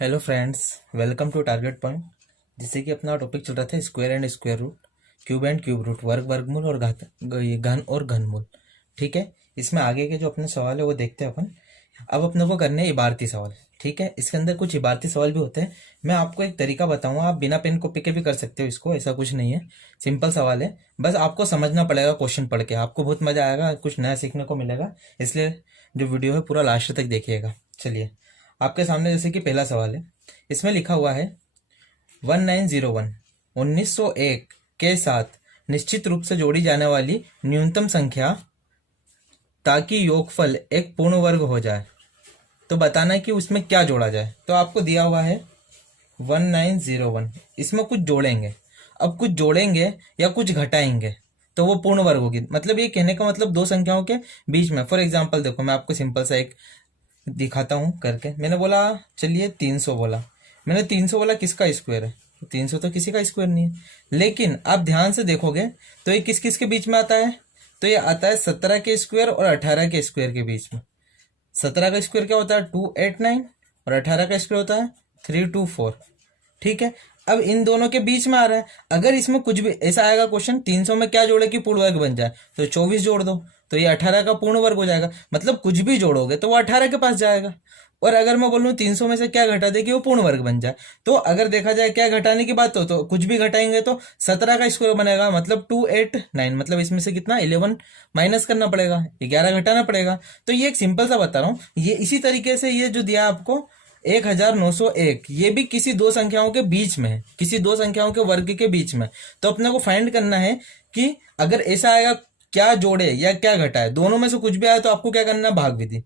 Hello friends, welcome to Target Point. जिससे कि अपना टॉपिक चल रहा था square and square root, cube and cube root, वर्ग वर्गमूल और घन और घनमूल। ठीक है, इसमें आगे के जो अपने सवाल है वो देखते हैं अपन। अब अपने को करने हैं इबारती सवाल। ठीक है, इसके अंदर कुछ इबारती सवाल भी होते हैं। मैं आपको एक तरीका बताऊंगा, आप बिना पेन कॉपी के भी कर सकते हो इसको, ऐसा कुछ नहीं है। सिंपल सवाल है, बस आपको समझना पड़ेगा। क्वेश्चन पढ़ के आपको बहुत मजा आएगा, कुछ नया सीखने को मिलेगा। इसलिए जो वीडियो है पूरा लास्ट तक देखिएगा। चलिए, आपके सामने जैसे कि पहला सवाल है, इसमें लिखा हुआ है 1901 1901 के साथ निश्चित रूप से जोड़ी जाने वाली न्यूनतम संख्या ताकि योगफल एक पूर्ण वर्ग हो जाए, तो बताना है कि उसमें क्या जोड़ा जाए। तो आपको दिया हुआ है 1901, इसमें कुछ जोड़ेंगे। अब कुछ जोड़ेंगे या कुछ घटाएंगे तो वो पूर्ण वर्ग होगी। मतलब ये कहने का मतलब दो संख्याओं के बीच में, फॉर एग्जांपल देखो, मैं आपको सिंपल सा एक दिखाता हूं करके। मैंने बोला, चलिए 300 बोला। मैंने 300 बोला, किसका स्क्वायर है? 300 तो किसी का स्क्वायर नहीं है। लेकिन आप ध्यान से देखोगे तो ये किस किस के बीच में आता है? तो ये आता है 17 के स्क्वायर और 18 के स्क्वायर के बीच में। 17 का स्क्वायर क्या होता है? 289, और 18 का स्क्वायर होता है 324। ठीक है, अब इन दोनों के बीच में आ रहा है। अगर इसमें कुछ भी ऐसा आएगा क्वेश्चन, 300 में क्या जोड़े कि पूर्ण वर्ग बन जाए, तो 24 जोड़ दो, तो ये 18 का पूर्ण वर्ग हो जाएगा। मतलब कुछ भी जोड़ोगे तो वो 18 के पास जाएगा। और अगर मैं बोलूं 300 में से क्या घटा दे कि वो पूर्ण वर्ग बन जाए, तो अगर देखा जाए क्या घटाने की बात तो कुछ भी घटाएंगे तो 17 का स्क्वायर बनेगा, मतलब 289। मतलब इसमें से कितना 11 माइनस करना पड़ेगा, 11 घटाना पड़ेगा। तो ये एक सिंपल सा बता रहा हूँ। ये इसी तरीके से ये जो दिया आपको 1901, ये भी किसी दो संख्याओं के बीच में है, किसी दो संख्याओं के वर्ग के बीच में। तो अपने को फाइंड करना है कि अगर ऐसा आएगा क्या जोड़े या क्या घटाए। दोनों में से कुछ भी आया तो आपको क्या करना है? भाग विधि।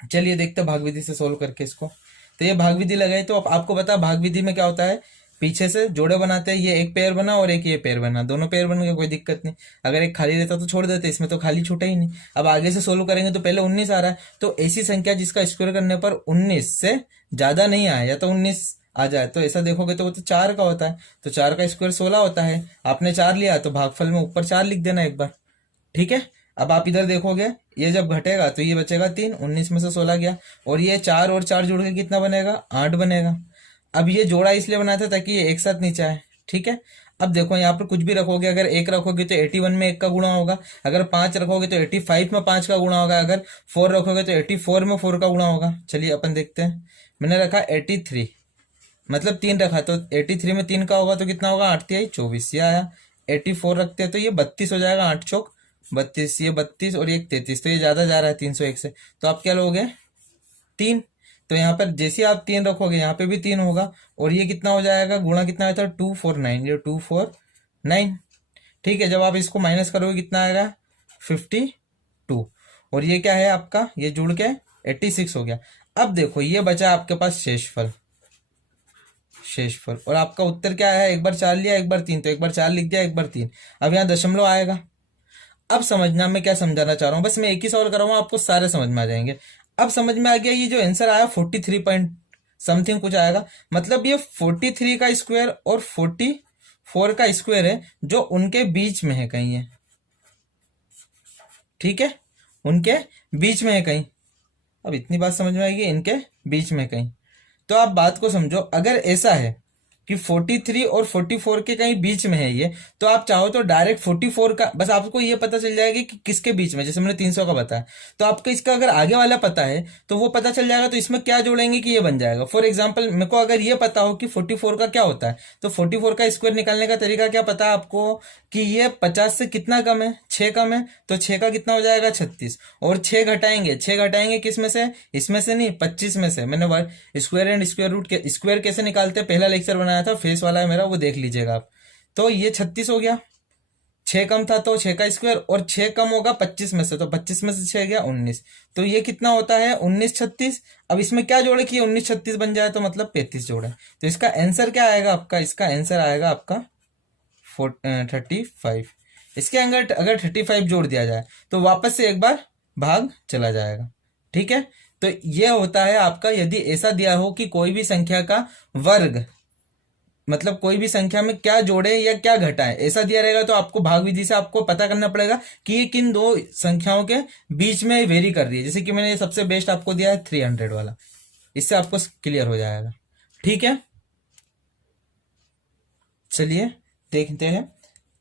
चलिए देखते हैं भाग विधि से सोल्व करके इसको। तो ये भाग विधि लगाई तो आपको पता भाग विधि में क्या होता है, पीछे से जोड़े बनाते हैं। ये एक पेयर बना और एक ये पेयर बना, दोनों पेयर बन गए, कोई दिक्कत नहीं। अगर एक खाली रहता तो छोड़ देते, इसमें तो खाली छूटा ही नहीं। अब आगे से सोल्व करेंगे तो पहले 19 आ रहा है, तो ऐसी संख्या जिसका स्क्वायर करने पर 19 से ज्यादा नहीं आया, या तो 19 आ जाए, तो ऐसा देखोगे तो वो तो 4 का होता है। तो 4 का स्क्वायर 16 होता है। आपने 4 लिया तो भागफल में ऊपर 4 लिख देना एक बार। ठीक है, अब आप इधर देखोगे, ये जब घटेगा तो ये बचेगा 3, 19 में से 16 गया, और ये 4 और 4 जुड़ के कितना बनेगा? 8 बनेगा। अब ये जोड़ा इसलिए बनाया था ताकि ये एक साथ नीचे आए। ठीक है, अब देखो यहाँ पर कुछ भी रखोगे, अगर 1 रखोगे तो 81 में 1 का गुणा होगा, अगर 5 रखोगे तो 85 में 5 का गुणा होगा, अगर 4 रखोगे तो 84 में 4 का गुणा होगा। चलिए अपन देखते हैं। मैंने रखा 83, मतलब 3 रखा, तो 83 में 3 का होगा तो कितना होगा? 8 3 24, ये आया। 84 रखते हैं तो ये 32 हो जाएगा, 8 चौक 32, ये 32 और ये 33, तो ये ज्यादा जा रहा है 301 से, तो आप क्या लोगे? 3। तो यहाँ पर जैसे आप 3 रखोगे यहाँ पे भी 3 होगा, और ये कितना हो जाएगा? गुणा कितना आता है? 249, ये 249। ठीक है, जब आप इसको माइनस करोगे कितना आएगा? 52। और ये क्या है आपका? ये जुड़ के 86 हो गया। अब देखो ये बचा आपके पास शेषफल। शेषफल और आपका उत्तर क्या है? एक बार 4 लिया, एक बार 3, तो एक बार 4 लिख दिया, एक बार 3। अब यहाँ दशमलव आएगा। अब समझना मैं क्या समझाना चाह रहा हूं, बस मैं एक ही सवाल कर रहा हूं, आपको सारे समझ में आ जाएंगे। अब समझ में आ गया, ये जो आंसर आया 43 पॉइंट समथिंग कुछ आएगा। मतलब ये 43 का स्क्वायर और 44 का स्क्वायर है, जो उनके बीच में है कहीं है। ठीक है, उनके बीच में है कहीं। अब इतनी बात समझ में आएगी, इनके बीच में कहीं। तो आप बात को समझो, अगर ऐसा है कि 43 और 44 के कहीं बीच में है ये, तो आप चाहो तो डायरेक्ट 44 का, बस आपको ये पता चल जाएगा कि किसके बीच में। जैसे मैंने 300 का बताया, तो आपको इसका अगर आगे वाला पता है तो वो पता चल जाएगा, तो इसमें क्या जोड़ेंगे कि ये बन जाएगा। फॉर एग्जाम्पल, मेरे को अगर ये पता हो कि 44 का क्या होता है, तो 44 का स्क्वायर निकालने का तरीका क्या पता है आपको? कि ये 50 से कितना कम है? 6 कम है, तो 6 का कितना हो जाएगा? 36। और 6 घटाएंगे, 6 घटाएंगे किस में से? इसमें से नहीं, 25 में से। मैंने स्क्वायर एंड स्क्वायर रूट के स्क्वायर कैसे निकालते हैं पहला लेक्चर बनाया था, फेस वाला है मेरा, वो देख लीजिएगा आप। तो ये 36 हो गया। 6 कम था तो 6 का स्क्वायर, और 6 कम होगा 25 में से, तो 25 में से 6 गया 19। तो ये कितना होता है? 19 36। अब इसमें क्या जोड़े कि 19 36 बन जाए, तो मतलब 35 जोड़े। तो इसका आंसर क्या आएगा आपका? इसका आंसर आएगा आपका 35। इसके अंदर अगर 35 जोड़ दिया जाए तो वापस से एक बार भाग चला जाएगा। ठीक है, तो ये होता है आपका, यदि ऐसा दिया हो कि कोई भी संख्या का वर्ग, मतलब कोई भी संख्या में क्या जोड़े या क्या घटाए, ऐसा दिया रहेगा, तो आपको भाग विधि से आपको पता करना पड़ेगा कि ये किन दो संख्याओं के बीच में वेरी कर रही है। जैसे कि मैंने सबसे बेस्ट आपको दिया है 300 वाला, इससे आपको क्लियर हो जाएगा। ठीक है, चलिए देखते हैं।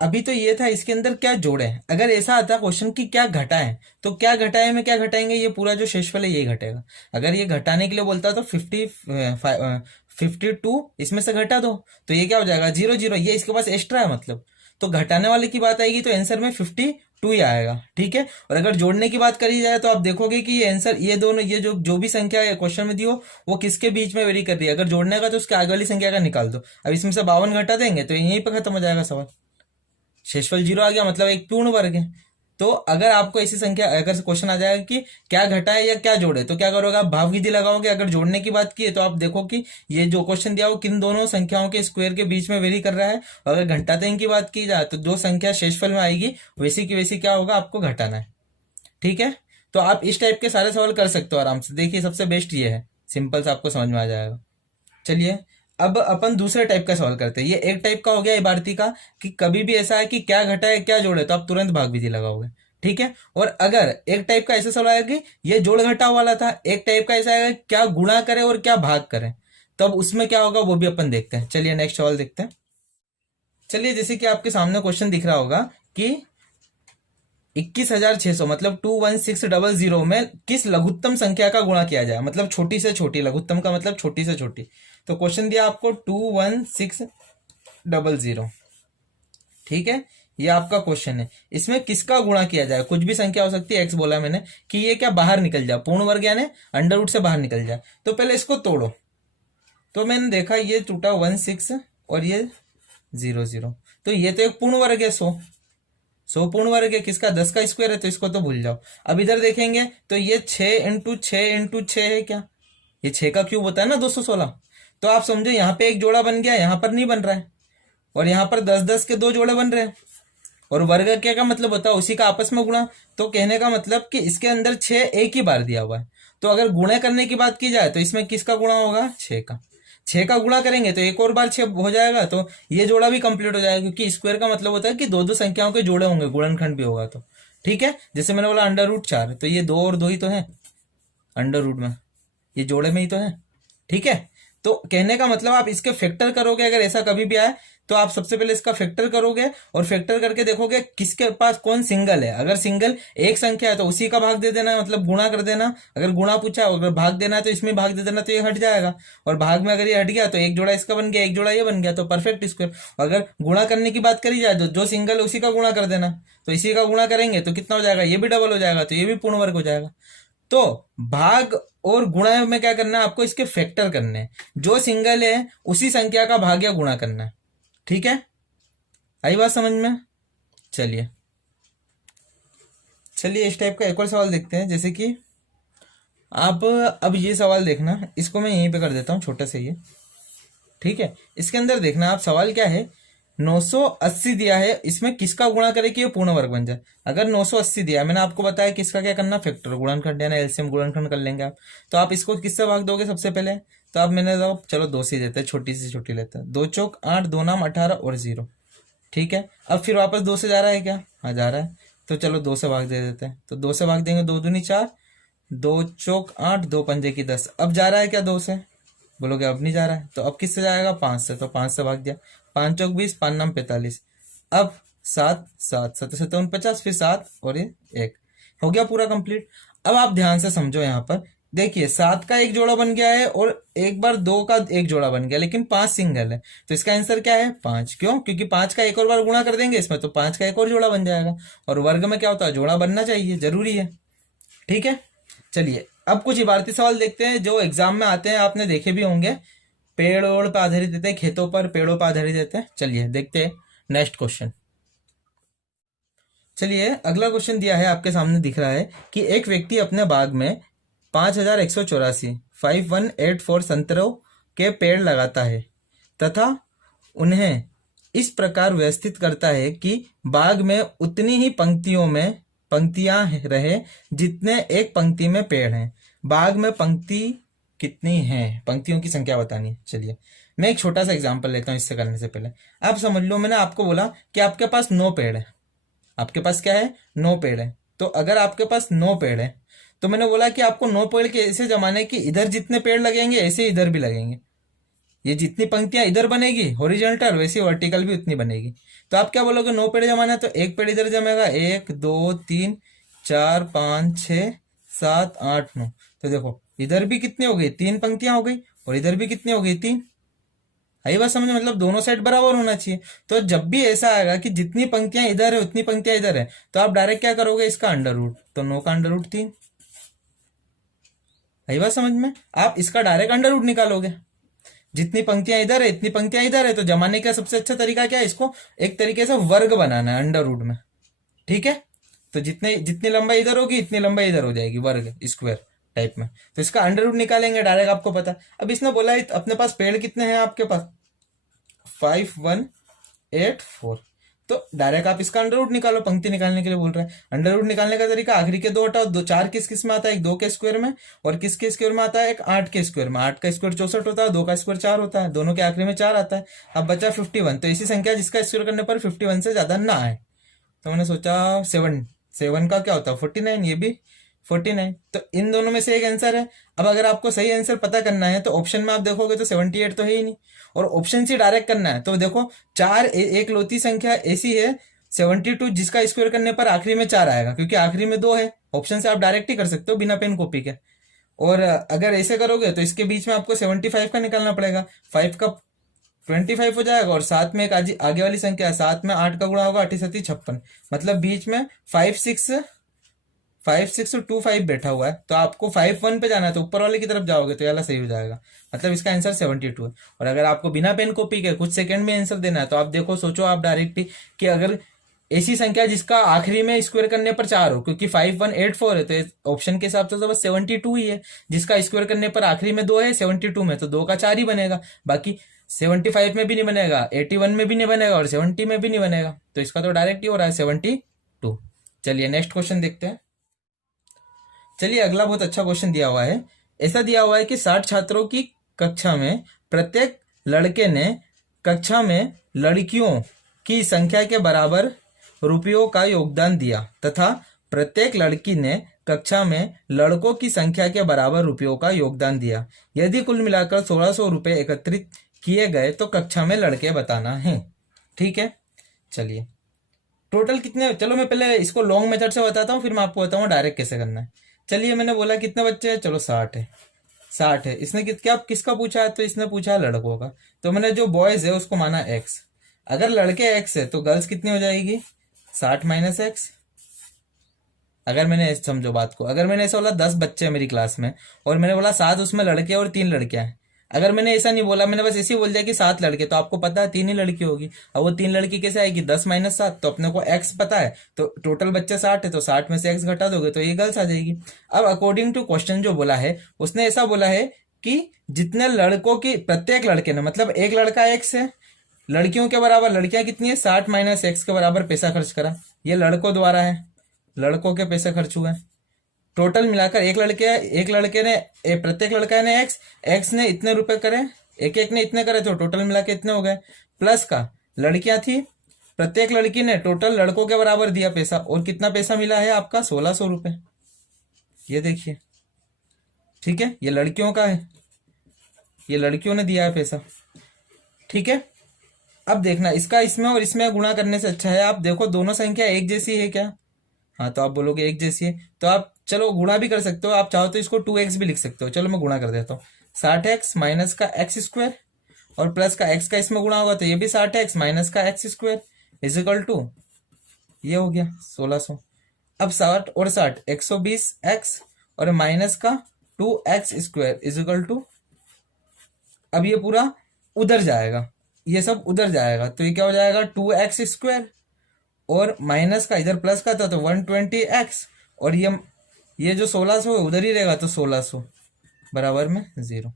अभी तो ये था, इसके अंदर क्या जोड़े हैं। अगर ऐसा आता क्वेश्चन कि क्या घटा है, तो क्या घटाए में क्या घटाएंगे, ये पूरा जो शेषफल है ये घटेगा। अगर ये घटाने के लिए बोलता तो 52 इसमें से घटा दो, तो ये क्या हो जाएगा 0 0, ये इसके पास एक्स्ट्रा है मतलब। तो घटाने वाले की बात आएगी तो आंसर में 52 ही आएगा। ठीक है, और अगर जोड़ने की बात करी जाए तो आप देखोगे कि ये आंसर, ये दोनों, ये जो जो भी संख्या है क्वेश्चन में दी हो वो किसके बीच में वेरी कर रही है। अगर जोड़ने का तो उसके आगे वाली संख्या का निकाल दो। अब इसमें से 52 घटा देंगे तो यहीं पर खत्म हो जाएगा सवाल। शेषफल 0 आ गया, मतलब एक पूर्ण वर्ग है। तो अगर आपको ऐसी संख्या, अगर क्वेश्चन आ जाएगा कि क्या घटाए या क्या जोड़े, तो क्या करोगे आप भाव विधि लगाओगे। अगर जोड़ने की बात की है तो आप देखो कि ये जो क्वेश्चन दिया हो किन दोनों संख्याओं के स्क्वायर के बीच में वेरी कर रहा है। और अगर घटाते की बात की जाए तो जो संख्या शेषफल में आएगी वैसी की वैसी क्या होगा, आपको घटाना है। ठीक है, तो आप इस टाइप के सारे सवाल कर सकते हो आराम से। देखिए सबसे बेस्ट ये है, सिंपल सा आपको समझ में आ जाएगा। चलिए अब अपन दूसरे टाइप का सवाल करते हैं। ये एक टाइप का हो गया इबारती का, कि कभी भी ऐसा है कि क्या घटाए क्या जोड़े तो आप तुरंत भाग विधि लगाओगे। ठीक है, और अगर एक टाइप का ऐसा सवाल आएगा कि ये जोड़ घटाव वाला था, एक टाइप का ऐसा आएगा क्या गुणा करे और क्या भाग करे, तब उसमें क्या होगा वो भी अपन देखते हैं। चलिए नेक्स्ट सवाल देखते हैं। चलिए जैसे कि आपके सामने क्वेश्चन दिख रहा होगा कि 21,600 मतलब 21600 में किस लघुत्तम संख्या का गुणा किया जाए, मतलब छोटी से छोटी, लघुत्तम का मतलब छोटी से छोटी। तो क्वेश्चन दिया आपको 21600। ठीक है, ये आपका क्वेश्चन है। इसमें किसका गुणा किया जाए, कुछ भी संख्या हो सकती है, एक्स बोला मैंने, कि ये क्या बाहर निकल जाए, पूर्ण वर्ग यानी अंडर रूट से बाहर निकल जाए। तो पहले इसको तोड़ो। तो मैंने देखा ये टूटा 16 और ये 0 0, तो ये तो एक पूर्ण वर्ग है 100 पूर्ण वर्ग है। किसका, 10 का स्क्वायर है, तो इसको तो भूल जाओ। अब इधर देखेंगे तो ये 6 × 6 × 6 है क्या, ये 6 का क्यूब होता है ना 216। तो आप समझो यहाँ पे एक जोड़ा बन गया, यहाँ पर नहीं बन रहा है, और यहाँ पर 10 10 के 2 जोड़े बन रहे हैं। और वर्ग क्या का मतलब होता है, उसी का आपस में गुणा। तो कहने का मतलब कि इसके अंदर 6 एक ही बार दिया हुआ है। तो अगर गुणा करने की बात की जाए तो इसमें किसका गुणा होगा, 6 का। 6 का गुणा करेंगे तो एक और बार 6 हो जाएगा, तो ये जोड़ा भी कंप्लीट हो जाएगा, क्योंकि स्क्वायर का मतलब होता है कि दो दो संख्याओं के जोड़े होंगे, गुणनखंड भी होगा तो। ठीक है, जैसे मैंने बोला अंडर रूट 4, तो ये 2 और 2 ही तो है अंडर रूट में, ये जोड़े में ही तो है। ठीक है, तो कहने का मतलब आप इसके फैक्टर करोगे, अगर ऐसा कभी भी आए तो आप सबसे पहले इसका फैक्टर करोगे, और फैक्टर करके देखोगे किसके पास कौन सिंगल है। अगर सिंगल एक संख्या है तो उसी का भाग दे देना, मतलब गुणा कर देना। अगर गुणा पूछा, अगर भाग देना है तो इसमें भाग दे देना, तो ये हट जाएगा। और भाग में अगर ये हट गया तो एक जोड़ा इसका बन गया, एक जोड़ा ये बन गया, तो परफेक्ट स्क्वायर। अगर गुणा करने की बात करी जाए तो जो सिंगल है उसी का गुणा कर देना, तो इसी का गुणा करेंगे तो कितना हो जाएगा, ये भी डबल हो जाएगा, तो ये भी पूर्ण वर्ग हो जाएगा। तो भाग और गुणा में क्या करना है आपको, इसके फैक्टर करने हैं। जो सिंगल है उसी संख्या का भाग या गुणा करना है। ठीक है, आई बात समझ में। चलिए चलिए इस टाइप का एक और सवाल देखते हैं। जैसे कि आप अब ये सवाल देखना, इसको मैं यहीं पे कर देता हूँ छोटा सा ये। ठीक है, इसके अंदर देखना आप सवाल क्या है, 980 दिया है, इसमें किसका गुणा करे कि ये पूर्ण वर्ग बन जाए। अगर 980 दिया, मैंने आपको बताया किसका क्या करना, फैक्टर गुणन कर देना, एलसीएम गुणनखंड कर लेंगे आप। तो आप इसको किससे भाग दोगे सबसे पहले, तो आप मैंने तो चलो 2 से देते हैं, छोटी से छोटी लेते हैं। 2 चौक 8, 2 नाम 18 और 0। ठीक है, अब फिर वापस 2 से जा रहा है क्या, हाँ जा रहा है, तो चलो 2 से भाग दे देते हैं। तो 2 से भाग देंगे, 2 दूनी 4, 2 चौक 8, 2 पंजे की 10। अब जा रहा है क्या 2 से, बोलोगे अब नहीं जा रहा है, तो अब किससे जाएगा, 5 से। तो 5 से भाग दिया, 5 चौक 20, 5 नाम 45। अब 7 7 7 7 49, फिर 7 और ये 1 हो गया पूरा कंप्लीट। अब आप ध्यान से समझो, यहाँ पर देखिए 7 का एक जोड़ा बन गया है और एक बार 2 का एक जोड़ा बन गया, लेकिन 5 सिंगल है। तो इसका आंसर क्या है, 5। क्यों, क्योंकि 5 का एक और बार गुणा कर देंगे इसमें, तो 5 का एक और जोड़ा बन जाएगा। और वर्ग में क्या होता है, जोड़ा बनना चाहिए, जरूरी है। ठीक है, चलिए अब कुछ इबारती सवाल देखते हैं जो एग्जाम में आते हैं, आपने देखे भी होंगे। पेड़ ओड़ पर आधारित देते हैं, खेतों पर पेड़ों पर आधारित देते हैं। चलिए देखते हैं नेक्स्ट क्वेश्चन। चलिए अगला क्वेश्चन दिया है, आपके सामने दिख रहा है कि एक व्यक्ति अपने बाग में 5184 5184 संतरों के पेड़ लगाता है तथा उन्हें इस प्रकार व्यवस्थित करता है कि बाग में उतनी ही पंक्तियां रहे जितने एक पंक्ति में पेड़ हैं। बाग में पंक्ति कितनी है, पंक्तियों की संख्या बतानी है। चलिए मैं एक छोटा सा एग्जांपल लेता हूं इससे करने से पहले। आप समझ लो, मैंने आपको बोला कि आपके पास 9 पेड़ है। आपके पास क्या है, 9 पेड़ है। तो अगर आपके पास 9 पेड़ है तो मैंने बोला कि आपको 9 पेड़ के ऐसे जमाने कि इधर जितने पेड़ लगेंगे ऐसे इधर भी लगेंगे। ये जितनी पंक्तियां इधर बनेगी हॉरिजॉन्टल, वैसी वर्टिकल भी उतनी बनेगी। तो आप क्या बोलोगे, 9 पेड़ जमाना है तो एक पेड़ इधर जमेगा, 1 2 3 4 5 6 7 8 9। तो देखो इधर भी कितनी हो गई, 3 पंक्तियां हो गई, और इधर भी कितनी हो गई, 3। आई बात समझ में, मतलब दोनों साइड बराबर होना चाहिए। तो जब भी ऐसा आएगा कि जितनी पंक्तियां इधर है उतनी पंक्तियां इधर है, तो आप डायरेक्ट क्या करोगे, इसका अंडर रूट, तो 9 का अंडर रूट 3। आई बात समझ में, आप इसका डायरेक्ट अंडर रूट निकालोगे। जितनी पंक्तियां इधर है इतनी पंक्तियां इधर है, तो जमाने का सबसे अच्छा तरीका क्या है, इसको एक तरीके से वर्ग बनाना है अंडर रूट में। ठीक है, तो जितने जितनी लंबाई इधर होगी इतनी लंबाई इधर हो जाएगी, वर्ग स्क्वायर टाइप में। तो इसका अंडर रूट निकालेंगे डायरेक्ट, आपको पता। अब इसने बोला है अपने पास पेड़ कितने हैं, आपके पास 5 1 8 4। तो डायरेक्ट आप इसका अंडर रूट निकालो, पंक्ति निकालने के लिए बोल रहे हैं। अंडर रूट निकालने का तरीका, आखिरी के 2 हटाओ, 2 4 किस में आता है, एक 2 के स्क्वायर में, और किसके स्क्वायर में आता है, एक 8 के स्क्वायर में। 8 का स्क्वायर 64 होता है, 2 का स्क्वायर 4 होता है, दोनों के आखिरी में 4 आता है। अब बचा 51। तो ऐसी संख्या जिसका स्क्वायर करने पर 51 से ज्यादा ना आए। तो मैंने सोचा 7 का क्या होता है 49, ये भी 49। तो इन दोनों में से एक आंसर है। अब अगर आपको सही आंसर पता करना है तो ऑप्शन में आप देखोगे तो 78 तो है ही नहीं, और ऑप्शन से डायरेक्ट करना है तो देखो 4 एक लौती संख्या ऐसी है 72 जिसका स्क्वायर करने पर आखिरी में 4 आएगा, क्योंकि आखिरी में 2 है। ऑप्शन से आप डायरेक्ट ही कर सकते हो बिना पेन कॉपी के। और अगर ऐसे करोगे तो इसके बीच में आपको 75 का निकालना पड़ेगा, 5 का 25 हो जाएगा, और साथ में एक आगे वाली संख्या है, साथ में 8 का गुणा होगा, 8 7 56, मतलब बीच में 5 6 2 5 बैठा हुआ है। तो आपको 5 1 पे जाना है, तो ऊपर वाले की तरफ जाओगे तो ये वाला सही हो जाएगा, मतलब इसका आंसर 72 है। और अगर आपको बिना पेन कॉपी के कुछ सेकंड में आंसर देना है तो आप देखो, सोचो आप डायरेक्ट ही कि अगर ऐसी संख्या जिसका आखिरी में स्क्वायर करने पर 4 हो, क्योंकि 5 1 8 4 है, तो ऑप्शन के हिसाब से तो बस 72 ही है। जिसका स्क्वायर करने पर आखिरी में 2 है 72 में, तो 2 का 4 ही बनेगा। बाकी 75 में भी नहीं बनेगा, 81 में भी नहीं बनेगा, और 70 में भी नहीं बनेगा। तो इसका तो डायरेक्ट ही हो रहा है 72। चलिए नेक्स्ट क्वेश्चन देखते हैं। चलिए अगला बहुत अच्छा क्वेश्चन दिया हुआ है। ऐसा दिया हुआ है कि 60 छात्रों की कक्षा में प्रत्येक लड़के ने कक्षा में लड़कियों की संख्या के बराबर रुपयों का योगदान दिया, तथा प्रत्येक लड़की ने कक्षा में लड़कों की संख्या के बराबर रुपयों का योगदान दिया। यदि कुल मिलाकर 1600 रुपये एकत्रित किए गए तो कक्षा में लड़के बताना है। ठीक है, चलिए टोटल कितने, चलो मैं पहले इसको लॉन्ग मेथड से बताता हूँ, फिर मैं आपको बताऊँ डायरेक्ट कैसे करना है। चलिए मैंने बोला कितने बच्चे हैं, चलो 60 है। 60 है, इसने क्या किसका पूछा है, तो इसने पूछा है लड़कों का। तो मैंने जो बॉयज है उसको माना x। अगर लड़के x है तो गर्ल्स कितनी हो जाएगी, 60 माइनस एक्स। अगर मैंने समझो बात को, अगर मैंने ऐसा बोला 10 बच्चे हैं मेरी क्लास में, और मैंने बोला 7 उसमें लड़के और 3 लड़कियां हैं। अगर मैंने ऐसा नहीं बोला, मैंने बस ऐसे ही बोल दिया कि 7 लड़के, तो आपको पता है 3 ही लड़की होगी। अब वो 3 लड़की कैसे आएगी, 10 माइनस 7, तो अपने को x पता है, तो टोटल बच्चे 60 है, तो 60 में से x घटा दोगे तो ये गर्ल्स आ जाएगी। अब अकॉर्डिंग टू क्वेश्चन जो बोला है, उसने ऐसा बोला है कि जितने लड़कों की, प्रत्येक लड़के ने, मतलब एक लड़का x है, लड़कियों के बराबर लड़कियां कितनी है, 60 माइनस एक्स के बराबर पैसा खर्च करा। ये लड़कों द्वारा है, लड़कों के पैसे खर्च हुए। टोटल मिलाकर एक लड़के ने प्रत्येक लड़का ने एक्स ने इतने रुपए करे, एक ने इतने करे, तो टोटल मिला के इतने हो गए। प्लस का लड़कियां थी, प्रत्येक लड़की ने टोटल लड़कों के बराबर दिया पैसा, और कितना पैसा मिला है आपका 1600 रुपए। ये देखिए, ठीक है, ये लड़कियों का है, ये लड़कियों ने दिया है पैसा। ठीक है, अब देखना इसका इसमें और इसमें गुणा करने से अच्छा है, आप देखो दोनों संख्या एक जैसी है क्या। हाँ, तो आप बोलोगे एक जैसी है, तो आप चलो गुणा भी कर सकते हो, आप चाहो तो इसको 2x भी लिख सकते हो। चलो मैं गुणा कर देता हूँ, 60x माइनस का एक्स स्क्वायर, और प्लस का x का इसमें गुणा होगा तो ये भी 60x माइनस का x square is equal to, ये हो गया 1600। अब 60 और 60 120x, और माइनस का 2x square is equal to, अब ये पूरा उधर जाएगा, ये सब उधर जाएगा, तो ये क्या हो जाएगा 2x स्क्वायर, और माइनस का इधर प्लस का था तो 120x, और ये जो 1600 है उधर ही रहेगा, तो 1600 बराबर में 0।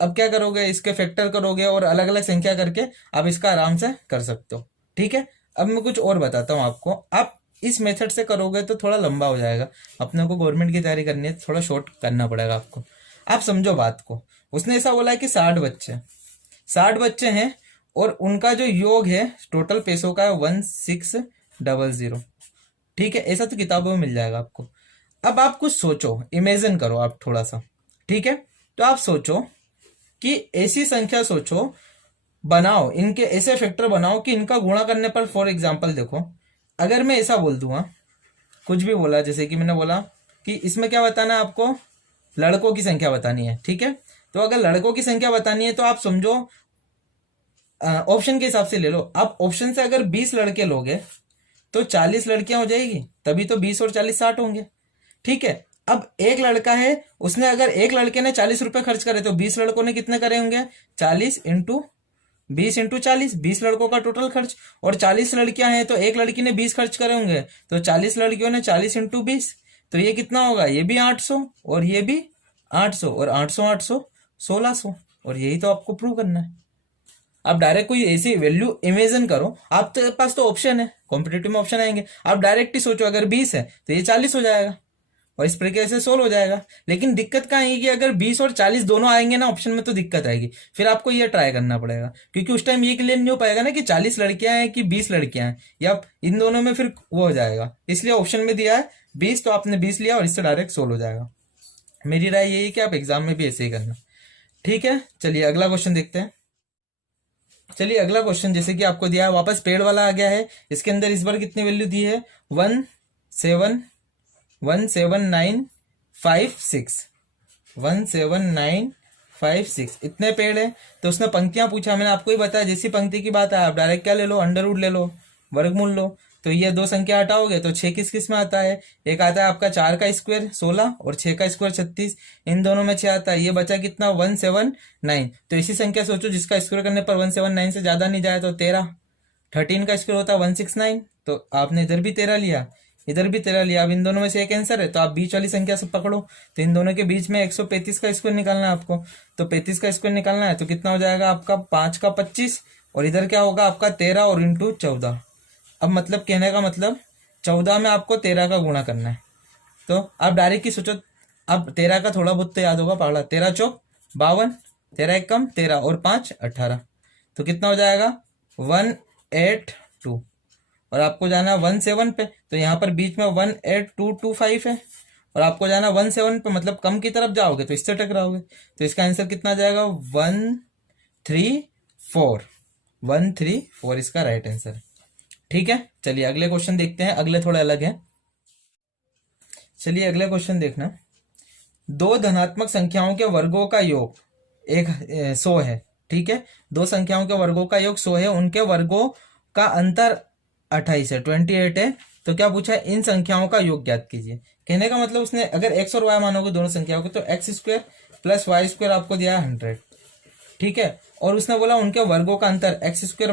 अब क्या करोगे, इसके फैक्टर करोगे और अलग अलग संख्या करके आप इसका आराम से कर सकते हो। ठीक है, अब मैं कुछ और बताता हूँ आपको। आप इस मेथड से करोगे तो थोड़ा लंबा हो जाएगा, अपने को गवर्नमेंट की तैयारी करनी है, थोड़ा शॉर्ट करना पड़ेगा आपको। आप समझो बात को, उसने ऐसा बोला है कि 60 बच्चे हैं, और उनका जो योग है टोटल पैसों का 1600। ठीक है, ऐसा तो किताबों में मिल जाएगा आपको। अब आप कुछ सोचो, इमेजिन करो आप थोड़ा सा। ठीक है, तो आप सोचो कि ऐसी संख्या सोचो, बनाओ इनके ऐसे फैक्टर बनाओ कि इनका गुणा करने पर, फॉर एग्जाम्पल देखो, अगर मैं ऐसा बोल दूंगा, कुछ भी बोला, जैसे कि मैंने बोला कि इसमें क्या बताना है आपको, लड़कों की संख्या बतानी है, ठीक है। तो अगर लड़कों की संख्या बतानी है तो आप समझो ऑप्शन के हिसाब से ले लो। आप ऑप्शन से अगर 20 लड़के लोगे तो 40 लड़कियां हो जाएगी, तभी तो 20 और 40 60 होंगे, ठीक है। अब एक लड़का है, उसने अगर एक लड़के ने 40 रुपए खर्च करे तो 20 लड़कों ने कितने करे होंगे, 40 इंटू 20 इंटू 40, 20 लड़कों का टोटल खर्च। और 40 लड़कियां हैं तो एक लड़की ने 20 खर्च करे होंगे, तो 40 लड़कियों ने 40 इंटू 20, तो ये कितना होगा, ये भी 800 और ये भी 800 और 800 800 1600। और यही तो आपको प्रूव करना है। आप डायरेक्ट कोई ऐसी वैल्यू इमेजिन करो, आपके पास तो ऑप्शन है, कॉम्पिटेटिव में ऑप्शन आएंगे, आप डायरेक्ट ही सोचो अगर 20 है तो ये 40 हो जाएगा और इस प्रकार से 16 हो जाएगा। लेकिन दिक्कत कहाँ आएगी, अगर 20 और 40 दोनों आएंगे ना ऑप्शन में तो दिक्कत आएगी, फिर आपको ये ट्राई करना पड़ेगा, क्योंकि उस टाइम ये क्लियर नहीं हो पाएगा ना कि 40 लड़कियां हैं कि 20 लड़कियां हैं, या इन दोनों में फिर वो हो जाएगा। इसलिए ऑप्शन में दिया है 20, तो आपने 20 लिया और इससे डायरेक्ट 16 हो जाएगा। मेरी राय यही है कि आप एग्जाम में भी ऐसे ही करना, ठीक है। चलिए अगला क्वेश्चन देखते हैं। चलिए अगला क्वेश्चन जैसे कि आपको दिया है, वापस पेड़ वाला आ गया है। इसके अंदर इस बार कितनी वैल्यू दी है, 17956, 17956 इतने पेड़ है। तो उसने पंक्तियां पूछा, मैंने आपको ही बताया जैसी पंक्ति की बात है आप डायरेक्ट क्या ले लो, अंडर रूट ले लो, वर्गमूल लो। तो ये दो संख्या हटाओगे तो 6 किस किस में आता है, एक आता है आपका 4 का स्क्वायर 16 और 6 का स्क्वायर 36, इन दोनों में 6 आता है, ये बचा कितना 179। तो इसी संख्या सोचो जिसका स्क्वायर करने पर 179 से ज्यादा नहीं जाए तो 13, 13 का स्क्वायर होता है 169, तो आपने इधर भी 13 लिया, इधर भी 13 लिया। अब इन दोनों में से एक आंसर है तो आप बीच वाली संख्या से पकड़ो, तो इन दोनों के बीच में 135 का स्क्वायर निकालना है आपको, तो 35 का स्क्वायर निकालना है तो कितना हो जाएगा आपका 5 का 25, और इधर क्या होगा आपका 13 और इंटू 14। अब मतलब कहने का मतलब 14 में आपको 13 का गुणा करना है, तो आप डायरेक्ट ही सोचो। अब 13 का थोड़ा बहुत तो याद होगा पढ़ा, 13 चौक 52, 13 एक कम 13 और 5 18, तो कितना हो जाएगा 182। और आपको जाना 17 पे, तो यहाँ पर बीच में 18225 है, और आपको जाना 17 पे, मतलब कम की तरफ जाओगे तो इससे टकराओगे, तो इसका आंसर कितना आ जाएगा 134, 134 इसका राइट आंसर है, ठीक है। चलिए अगले क्वेश्चन देखते हैं, अगले थोड़े अलग हैं। चलिए अगले क्वेश्चन देखना, दो धनात्मक संख्याओं के वर्गों का योग 100 है, ठीक है। दो संख्याओं के वर्गों का योग 100 है, उनके वर्गों का अंतर 28 है, 28 है। तो क्या पूछा है, इन संख्याओं का योग ज्ञात कीजिए। कहने का मतलब उसने अगर x और y मानोगे दोनों संख्याओं को, तो x square plus y square आपको दिया है 100, ठीक है। और उसने बोला उनके वर्गों का अंतर एक्स स्क्वायर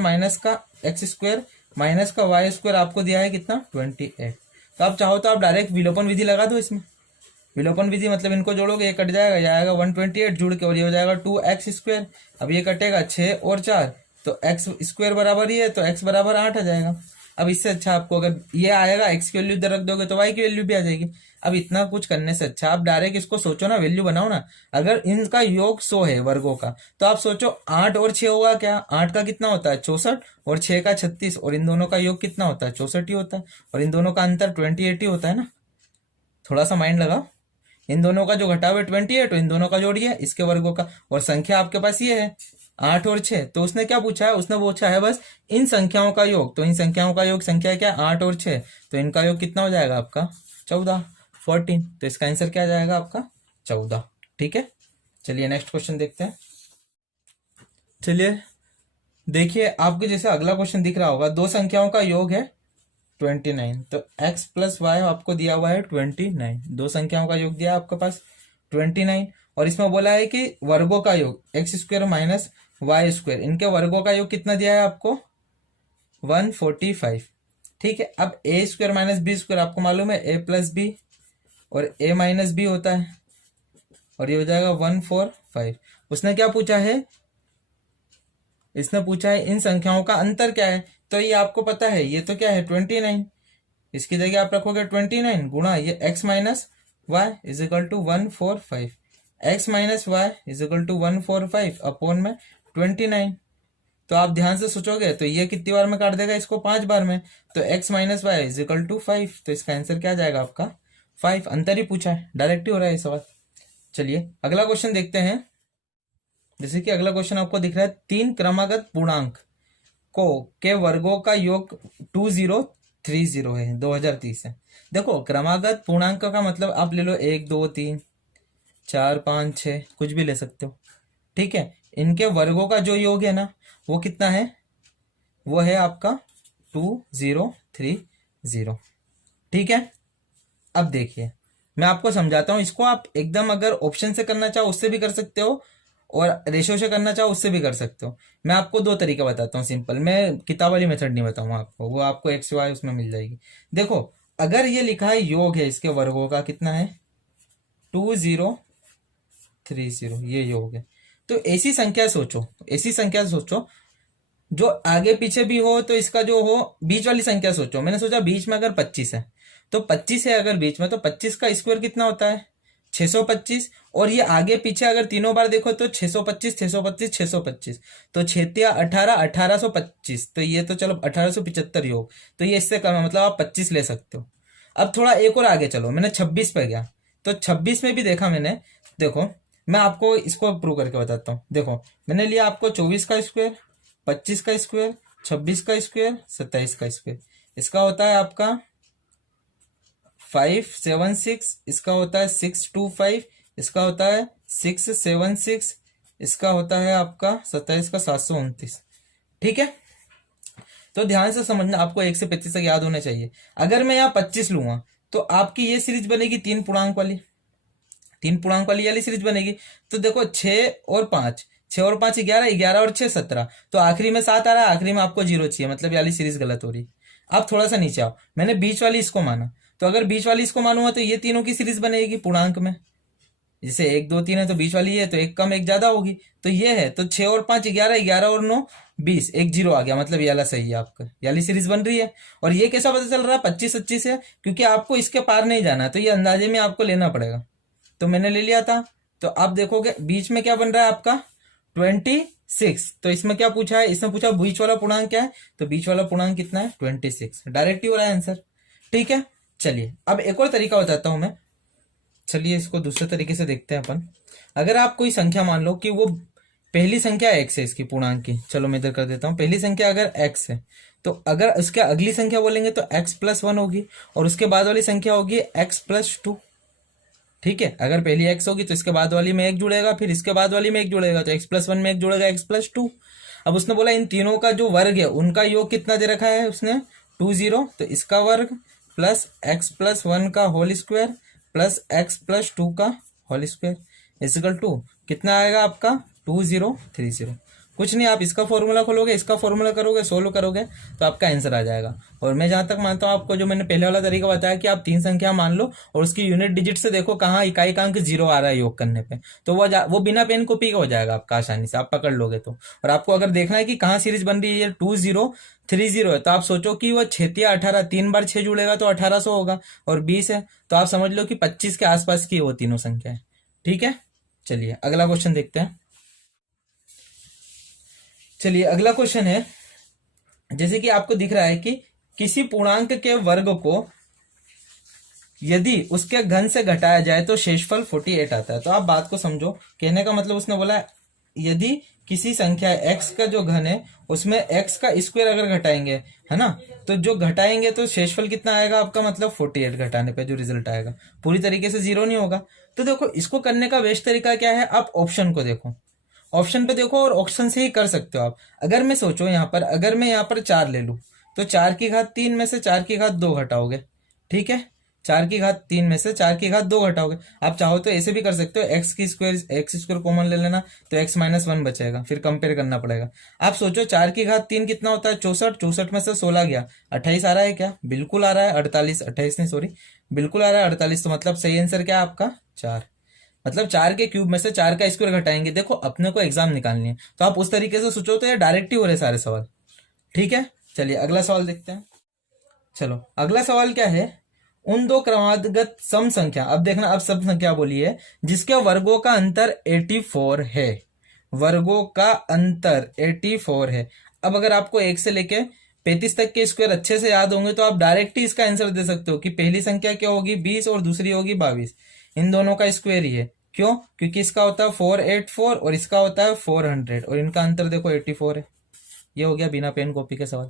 माइनस का वाई स्क्वायर आपको दिया है कितना 28। तो आप चाहो तो आप डायरेक्ट विलोपन विधि लगा दो इसमें। विलोपन विधि मतलब इनको जोड़ोगे ये कट जाएगा, ये आएगा 128 जुड़ के, और ये हो जाएगा 2x स्क्वायर। अब ये कटेगा 6 और 4, तो x स्क्वायर बराबर ही है, तो x बराबर 8 आ जाएगा। अब इससे अच्छा आपको अगर ये आएगा x की वैल्यू इधर रख दोगे तो y की वैल्यू भी आ जाएगी। अब इतना कुछ करने से अच्छा आप डायरेक्ट इसको सोचो ना, वैल्यू बनाओ ना। अगर इनका योग 100 है वर्गों का, तो आप सोचो 8 और 6 होगा क्या, 8 का कितना होता है 64 और 6 का 36, और इन दोनों का योग कितना होता है 64 ही होता है, और इन दोनों का अंतर 28 ही होता है ना। थोड़ा सा माइंड लगाओ, इन दोनों का जो घटाव है 28, इन दोनों का जोड़िए इसके वर्गों का, और संख्या आपके पास ये है 8 और 6। तो उसने क्या पूछा है, उसने पूछा है बस इन संख्याओं का योग। तो इन संख्याओं का योग संख्या क्या 8 और 6, तो इनका योग कितना हो जाएगा आपका 14, 14। तो इसका आंसर क्या जाएगा आपका 14, ठीक है। चलिए नेक्स्ट क्वेश्चन देखते हैं। चलिए देखिए, आपके जैसे अगला क्वेश्चन दिख रहा होगा, दो संख्याओं का योग है 29, तो x प्लस वाई आपको दिया हुआ है 29, दो संख्याओं का योग दिया आपके पास 29, और इसमें बोला है कि वर्गों का योग x square minus y square, इनके वर्गों का योग कितना दिया है आपको 145, ठीक है। अब ए स्क्वायर माइनस बी स्क्वायर आपको मालूम है a प्लस बी और a माइनस बी होता है, और ये हो जाएगा 145। उसने क्या पूछा है, इसने पूछा है इन संख्याओं का अंतर क्या है। तो ये आपको पता है, ये तो क्या है 29, इसकी जगह आप रखोगे 29 गुणा ये x minus y is equal to 145, x minus y is equal to 145 upon में 29। तो आप ध्यान से सोचोगे तो ये कितनी बार में काट देगा इसको 5 बार में, तो x minus y is equal to 5, तो इसका आंसर क्या जाएगा आपका 5। अंतर ही पूछा है, डायरेक्ट ही हो रहा है ये सवाल। चलिए अगला क्वेश्चन देखते हैं। जैसे कि अगला क्वेश्चन आपको दिख रहा है, 3 क्रमागत पूर्णांक को के वर्गों का योग 2030 है, 2030 है। देखो क्रमागत पूर्णांक का मतलब आप ले लो 1 2 3 4 5 6, कुछ भी ले सकते हो, ठीक है। इनके वर्गों का जो योग है ना वो कितना है, वो है आपका 2030, ठीक है। अब देखिए मैं आपको समझाता हूं इसको, आप एकदम अगर ऑप्शन से करना चाहो उससे भी कर सकते हो और रेशो से करना चाहो उससे भी कर सकते हो। मैं आपको दो तरीका बताता हूँ सिंपल, मैं किताब वाली मेथड नहीं बताऊंगा आपको, वो आपको एक्स वाई उसमें मिल जाएगी। देखो अगर ये लिखा है योग है इसके वर्गों का कितना है 2030, ये योग है। तो ऐसी संख्या सोचो, ऐसी संख्या सोचो जो आगे पीछे भी हो, तो इसका जो हो बीच वाली संख्या सोचो। मैंने सोचा बीच में अगर 25 है तो 25 है अगर बीच में, तो 25 का स्क्वायर कितना होता है 625, और ये आगे पीछे अगर तीनों बार देखो तो 625 625 625, तो 6 18 1825, तो ये तो चलो 1875 योग, तो ये इससे कम है, मतलब आप 25 ले सकते हो। अब थोड़ा एक और आगे चलो, मैंने 26 पे गया, तो 26 में भी देखा मैंने, देखो मैं आपको इसको प्रूव करके बताता हूँ। देखो मैंने लिया आपको 24 का स्क्वायर, 25 का स्क्वायर, 26 का स्क्वायर, 27 का स्क्वायर, इसका होता है आपका 576, इसका होता है 625, इसका होता है 676, इसका होता है आपका 27 का 729, ठीक है। तो ध्यान से समझना, आपको 1 से 35 तक याद होने चाहिए। अगर मैं यहाँ 25 लूंगा तो आपकी ये सीरीज बनेगी 3 पूर्णांक वाली, 3 पूर्णांक वाली वाली सीरीज बनेगी। तो देखो 6 और 5, 6 और 5 11, 11 और 6 17, तो आखिरी में 7 आ रहा है, आखिरी में आपको 0 चाहिए, मतलब ये वाली सीरीज गलत हो रही। आप थोड़ा सा नीचे आओ, मैंने बीच वाली इसको माना, तो अगर बीच वाली इसको मानूंगा तो ये तीनों की सीरीज बनेगी पूर्णांक में, जैसे 1 2 3 है तो बीच वाली है, तो एक कम एक ज्यादा होगी, तो ये है, तो 6 और 5 11, 11 और 9 20, एक 0 आ गया, मतलब ये वाला सही है आपका, ये वाली सीरीज बन रही है। और ये कैसा पता चल रहा है 25 25 है, क्योंकि आपको इसके पार नहीं जाना है, तो ये अंदाजे में आपको लेना पड़ेगा, तो मैंने ले लिया था। तो आप देखोगे बीच में क्या बन रहा है आपका 26, तो इसमें क्या पूछा है, इसमें पूछा बीच वाला पूर्णांक क्या है, तो बीच वाला पूर्णांक कितना है 26, डायरेक्ट ही हो रहा है आंसर, ठीक है। चलिए अब एक और तरीका बताता हूं मैं, चलिए इसको दूसरे तरीके से देखते हैं अपन। अगर आप कोई संख्या मान लो कि वो पहली संख्या x है इसकी पूर्णांक की, चलो मैं इधर कर देता हूँ, पहली संख्या अगर x है तो अगर उसके अगली संख्या बोलेंगे तो x+1 होगी, और उसके बाद वाली संख्या होगी x+2, ठीक है। अगर पहली x होगी तो इसके बाद वाली में एक जुड़ेगा, फिर इसके बाद वाली में एक जुड़ेगा, तो x+1 में एक जुड़ेगा x+2। अब उसने बोला इन तीनों का जो वर्ग है उनका योग कितना दे रखा है उसने 20, तो इसका वर्ग प्लस x+1 का होल स्क्वायर प्लस x+2 का होल स्क्वायर इजिकल टू कितना आएगा आपका 2030। कुछ नहीं, आप इसका फॉर्मूला खोलोगे, इसका फॉर्मूला करोगे, सोल्व करोगे तो आपका आंसर आ जाएगा। और मैं जहां तक मानता हूं आपको, जो मैंने पहले वाला तरीका बताया कि आप 3 संख्या मान लो और उसकी यूनिट डिजिट से देखो कहाँ इकाई का अंक 0 आ रहा है योग करने पे, तो वो बिना पेन कॉपी का हो जाएगा आपका, आसानी से आप पकड़ लोगे तो। और आपको अगर देखना है कि कहाँ सीरीज बन रही है 2030 है, तो आप सोचो कि वो 6 या 18, 3 बार 6 जुड़ेगा तो 1800 होगा, और 20 है तो आप समझ लो कि 25 के आसपास की वो तीनों संख्या है, ठीक है। चलिए अगला क्वेश्चन देखते हैं। चलिए अगला क्वेश्चन है, जैसे कि आपको दिख रहा है कि किसी पूर्णांक के वर्ग को यदि उसके घन से घटाया जाए तो शेषफल 48 आता है। तो आप बात को समझो, कहने का मतलब उसने बोला यदि किसी संख्या x का जो घन है उसमें x का स्क्वायर अगर घटाएंगे, है ना, तो जो घटाएंगे तो शेषफल कितना आएगा आपका, मतलब 48 घटाने पे जो रिजल्ट आएगा पूरी तरीके से 0 नहीं होगा। तो देखो इसको करने का बेस्ट तरीका क्या है, आप ऑप्शन को देखो, ऑप्शन पे देखो और ऑप्शन से ही कर सकते हो आप। अगर मैं सोचो यहाँ पर, अगर मैं यहाँ पर 4 ले लूं तो 4 की घात 3 में से 4 की घात 2 घटाओगे, ठीक है, 4 की घात 3 में से 4 की घात 2 घटाओगे। आप चाहो तो ऐसे भी कर सकते हो, एक्स स्क्वायर कॉमन ले लेना तो x-1 बचेगा, फिर कंपेयर करना पड़ेगा। आप सोचो 4 की घात 3 कितना होता है 64, 64 में से 16 गया 28 आ रहा है क्या, बिल्कुल आ रहा है, 48 28 नहीं सॉरी बिल्कुल आ रहा है 48, तो मतलब सही आंसर क्या है आपका 4। मतलब 4 के क्यूब में से 4 का स्क्वायर घटाएंगे। देखो अपने को एग्जाम निकालनी है तो आप उस तरीके से सोचो तो ये डायरेक्ट ही हो रहे सारे सवाल, ठीक है। चलिए अगला सवाल देखते हैं। चलो अगला सवाल क्या है, उन दो क्रमागत सम संख्या, अब देखना अब सम संख्या बोली है जिसके वर्गों का अंतर 84 है, वर्गों का अंतर 84 है। अब अगर आपको 1 से लेके 35 तक के स्क्वायर अच्छे से याद होंगे तो आप डायरेक्ट ही इसका आंसर दे सकते हो कि पहली संख्या क्या होगी 20 और दूसरी होगी 22, इन दोनों का स्क्वायर ही है, क्यों? क्योंकि इसका होता है 484 और इसका होता है 400 और इनका अंतर देखो 84 है। ये हो गया बिना पेन कॉपी के सवाल।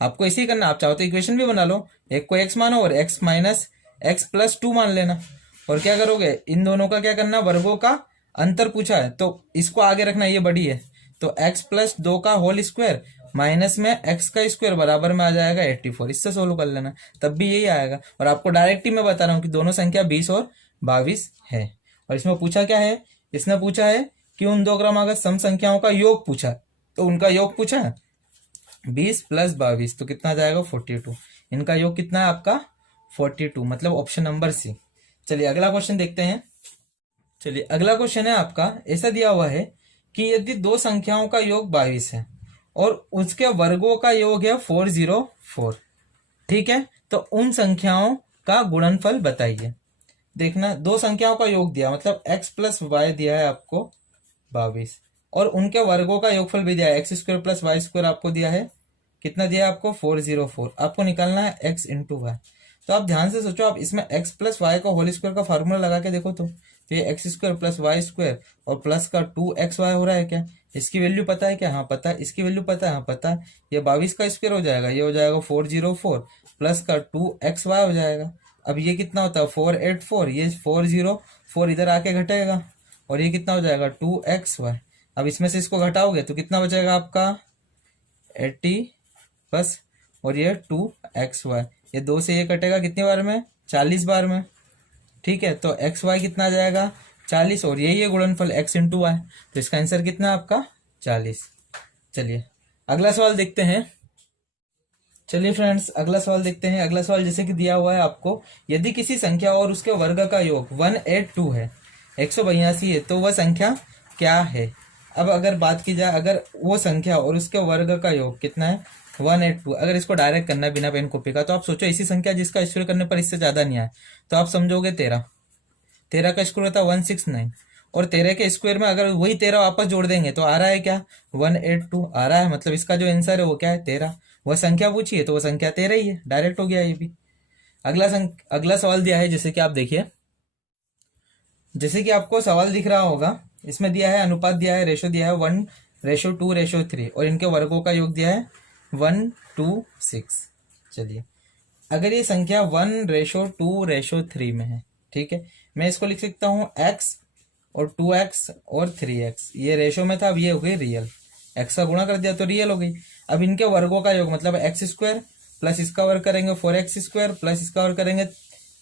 आपको इसी करना, आप चाहो तो इक्वेशन भी बना लो, एक को x मानो और x माइनस एक्स प्लस 2 मान लेना। और क्या करोगे, इन दोनों का क्या करना, वर्गों का अंतर पूछा है तो इसको आगे रखना, ये बड़ी है तो x प्लस 2 का होल स्क्वायर माइनस में x का स्क्वायर बराबर में आ जाएगा 84। इससे सोल्व कर लेना, तब भी यही आएगा। और आपको डायरेक्ट ही मैं बता रहा हूँ कि दोनों संख्या 20 और 22 है। और इसमें पूछा क्या है, इसने पूछा है कि उन दो क्रमागत सम संख्याओं का योग पूछा, तो उनका योग पूछा है 20 प्लस 22 तो कितना जाएगा 42। इनका योग कितना है आपका 42, मतलब ऑप्शन नंबर सी। चलिए अगला क्वेश्चन देखते हैं। चलिए अगला क्वेश्चन है आपका, ऐसा दिया हुआ है कि यदि दो संख्याओं का योग 22 है और उसके वर्गों का योग है 404, ठीक है, तो उन संख्याओं का गुणनफल बताइए। देखना, दो संख्याओं का योग दिया मतलब x प्लस वाई दिया है आपको 22 और उनके वर्गों का योगफल भी दिया है, x square plus y square आपको दिया है, कितना दिया है आपको 404। आपको निकालना है x इंटू वाई। तो आप ध्यान से सोचो, आप इसमें x प्लस वाई का होल स्क्वायर का फार्मूला लगा के देखो तो ये x square plus y square और प्लस का 2xy हो रहा है क्या? इसकी वैल्यू पता है क्या? हाँ पता है। इसकी वैल्यू पता है? हाँ पता है। ये 22 का स्क्वायर हो जाएगा, ये हो जाएगा 404 प्लस का 2xy हो जाएगा। अब ये कितना होता है 484, ये 404 इधर आके घटेगा और ये कितना हो जाएगा 2xy। अब इसमें से इसको घटाओगे तो कितना बचेगा आपका 80 बस, और ये 2xy, ये 2 से ये कटेगा कितनी बार में 40 बार में, ठीक है। तो xy कितना आ जाएगा 40 और यही है गुणनफल x इंटू वाई, तो इसका आंसर कितना है आपका 40। चलिए अगला सवाल देखते हैं। चलिए फ्रेंड्स अगला सवाल देखते हैं। अगला सवाल जैसे कि दिया हुआ है आपको, यदि किसी संख्या और उसके वर्ग का योग 182 है, 182 है, तो वह संख्या क्या है? अब अगर बात की जाए, अगर वो संख्या और उसके वर्ग का योग कितना है 182, अगर इसको डायरेक्ट करना है बिना पेन कॉपी का, तो आप सोचो इसी संख्या जिसका स्क्वायर करने पर इससे ज्यादा नहीं आए, तो आप समझोगे 13 का स्क्वायर होता है 169 और 13 के स्क्वायर में अगर वही 13 वापस जोड़ देंगे तो आ रहा है क्या 182 आ रहा है, मतलब इसका जो आंसर है वो क्या है 13। वह संख्या पूछी है तो वह संख्या 13 ही है, डायरेक्ट हो गया ये भी। अगला सवाल दिया है, जैसे कि आप देखिए, जैसे कि आपको सवाल दिख रहा होगा, इसमें दिया है अनुपात दिया है, रेशो दिया है 1:2:3 और इनके वर्गों का योग दिया है 1:6। चलिए अगर ये संख्या 1:2:3 में है, ठीक है, मैं इसको लिख सकता हूँ x और 2x और 3x, ये रेशो में था, अब ये हो गई रियल, x का गुणा कर दिया तो रियल हो गई। अब इनके वर्गों का योग मतलब एक्स स्क्वायर प्लस इसका वर्ग करेंगे 4x स्क्वायर प्लस इसका वर्ग करेंगे,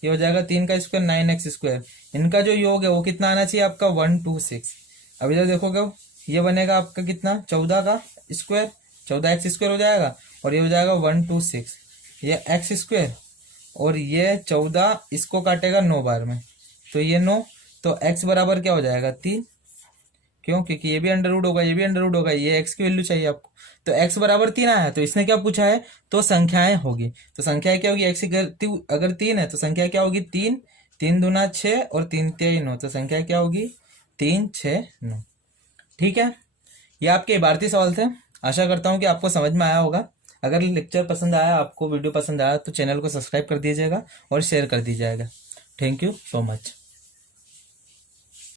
ये हो जाएगा 3 का स्क्वायर 9x स्क्वायर। इनका जो योग है वो कितना आना चाहिए आपका 126। अब इधर देखोगे ये बनेगा आपका कितना 14 का स्क्वायर, 14x स्क्वायर हो जाएगा और ये हो जाएगा 126, ये एक्स स्क्वायर और ये 14 इसको काटेगा 9 बार में तो ये 9, तो x बराबर क्या हो जाएगा 3, क्यों? क्योंकि ये भी अंडर रूट होगा, ये भी अंडर रूट होगा, ये x की वैल्यू चाहिए आपको, तो x बराबर 3 आया। तो इसने क्या पूछा है, तो संख्याएं होगी, तो संख्याएं क्या होगी, x अगर 3 है तो संख्या क्या होगी 3, 3 दूना 6 और 3 तिहाई 9, तो संख्या क्या होगी 3 6 9। ठीक है, ये आपके भारतीय सवाल थे। आशा करता हूँ कि आपको समझ में आया होगा। अगर लेक्चर पसंद आया, आपको वीडियो पसंद आया तो चैनल को सब्सक्राइब कर दीजिएगा और शेयर कर दीजिएगा। Thank you so much.